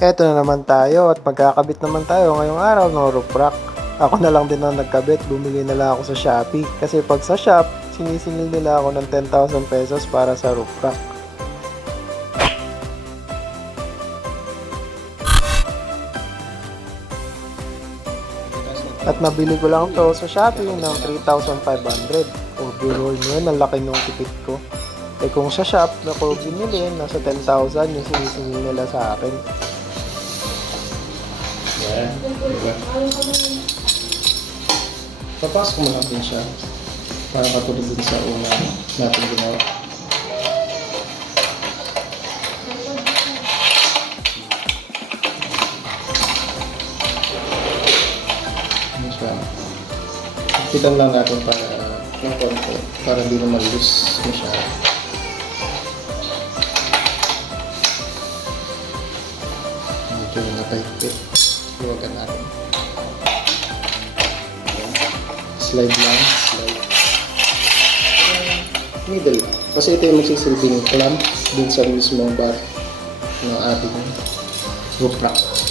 Eto na naman tayo at magkakabit naman tayo ngayong araw ng roof. Ako na lang din ang nagkabit, bumili na lang ako sa Shopee. Kasi pag sa shop, sinisingil nila ako ng 10,000 pesos para sa roof. At nabili ko lang to sa Shopee ng 3,500. O biro nyo yun, ang laki nung tipid ko. Eh kung sa shop na ko binili, nasa 10,000 yung sinisingil nila sa akin. Yan. Diba? Papasok mo natin siya. Para katulad din sa una natin ginawa. Pitan lang natin para ng konti. Para di naman loose masyado. Medyo natahigpit. Luwagan natin. Ayan. Slide lang, slide. Middle. Kasi ito yung magsisilbing clamp dun sa mismong bar ng ating roof rack.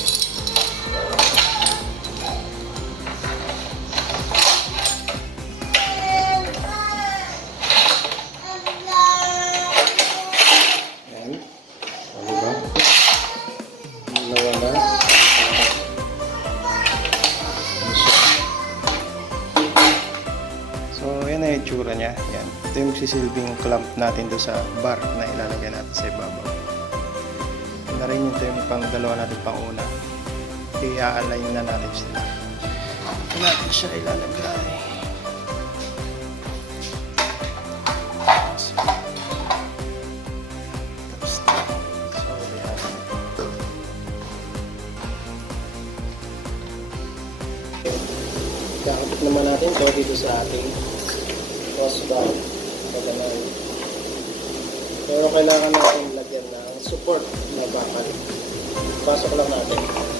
Niya. Yan. Ito yung sisilbing clamp natin doon sa bar na ilalagay natin sa ibabaw. Na rin ito yung pang dalawa natin pang una. I-align na natin sila. Ito natin siya ilalagay. Kakapit naman natin ito dito sa ating crossbar. Pagano'n. Pero kailangan natin lagyan ng support na bakal. Pasok lang natin.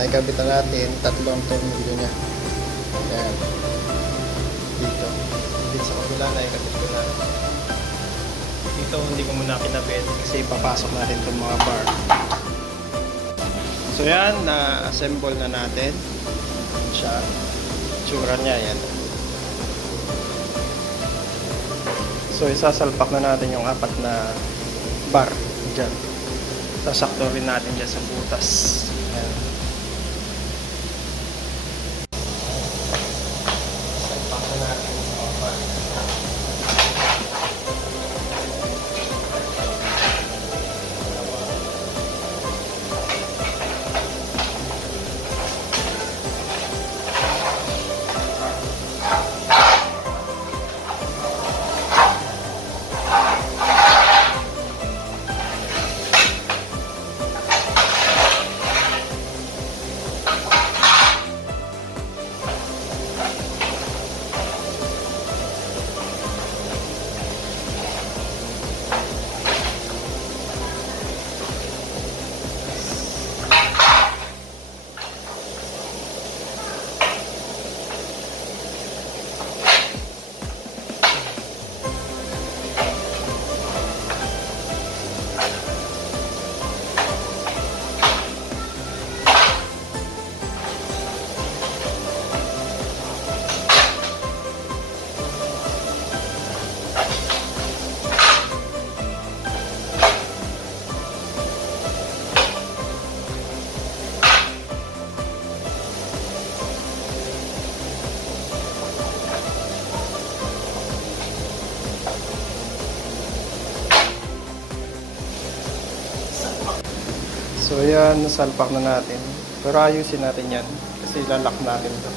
Naikabit na natin tatlong tornilyo niya. Ayan. Dito. Dito sa kabila, naikabit ko na. Dito, hindi ko muna kinabit kasi papasok natin itong mga bar. So yan, na-assemble na natin. Siya. Tsura niya, yan. So isasalpak na natin yung apat na bar dyan. Sasakto rin natin dyan sa butas. Ayan. So yan, nasalpak na natin. Pero ayusin natin yan. Kasi lalak natin to.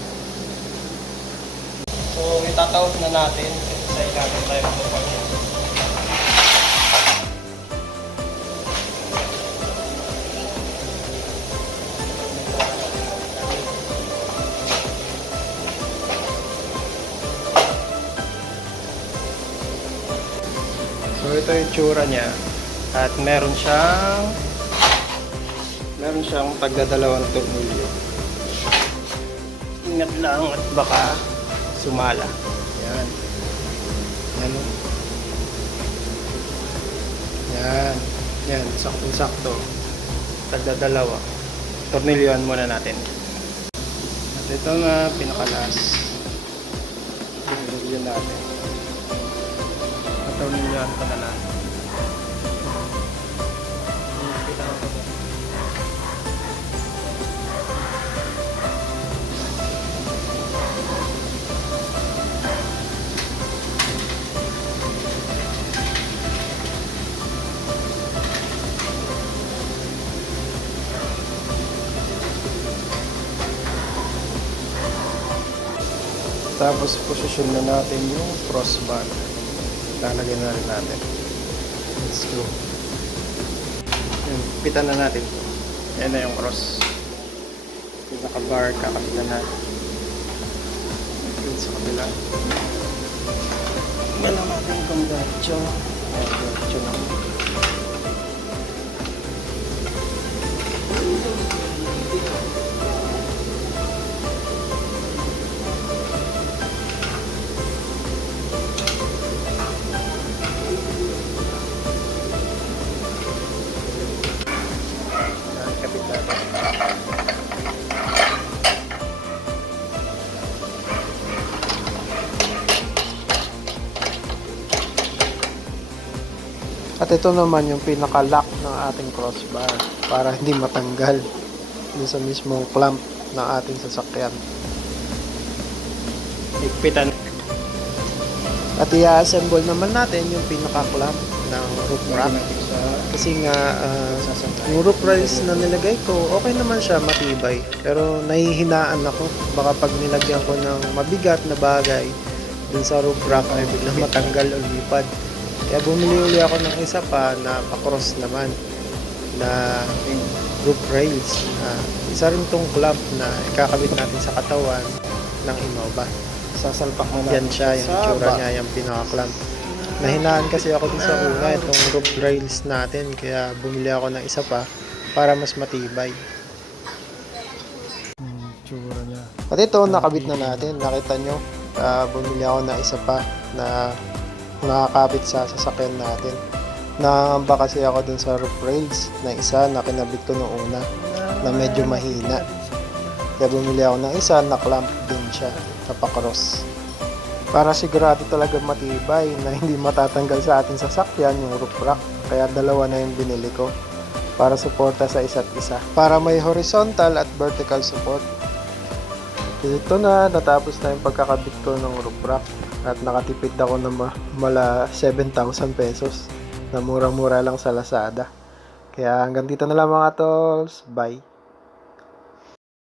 So itatawag na natin. Sa ilalim tayo matupag yan. So ito yung tsura niya. At meron siyang meron siyang tagdadalawang tornilyo. Ingat lang at baka sumala. Yan. Yan. Yan. Yan. Sakto-sakto. Tagdadalawa. Tornilyoan muna natin. At ito nga pinakalas. Tornilyo natin. At tornilyoan pa na natin. Tapos posisyon na natin yung crossbar. Lalagyan na rin natin. Let's go. Pitan na natin. Yan na yung cross. Pinaka-bar, kakapitan natin. Yun sa kabila. Galang natin kung gacho. Gacho lang. At ito naman yung pinaka-lock ng ating crossbar para hindi matanggal dun sa mismong clamp ng ating sasakyan. Higpitan. At i-assemble naman natin yung pinaka-clamp ng roof rack. Kasi nga, sasakay. yung roof rails na nilagay ko, okay naman siya, matibay. Pero nahihinaan ako. Baka pag nilagyan ko ng mabigat na bagay dun sa roof rack ay biglang matanggal o lipad. Kaya bumili uli ako ng isa pa na pa-cross naman na roof rails. Ah, isa rin tong clamp na ikakabit natin sa katawan ng Innova. Sasalpak na natin. Yan siya, yung sa tsura niya, yung pinaka-clamp. Nahinaan kasi ako dun sa una itong roof rails natin, kaya bumili ako ng isa pa para mas matibay. Hmm, tsura niya. At ito, nakabit na natin. Nakita nyo, ah, bumili ako ng isa pa na nakakabit sa sasakyan natin. Nangamba kasi ako dun sa roof rails na isa na kinabit ko noong una na medyo mahina. Kaya bumili ako ng isa na clamp din siya na pa-cross. Para sigurado talaga matibay na hindi matatanggal sa ating sasakyan yung roof rack. Kaya dalawa na yung binili ko para suporta sa isa't isa. Para may horizontal at vertical support. Ito na, natapos na yung pagkakabit ko ng roof rack at nakatipid ako ng ma- mala 7,000 pesos na murang-mura lang sa Lazada. Kaya hanggang dito na lang mga tolls. Bye!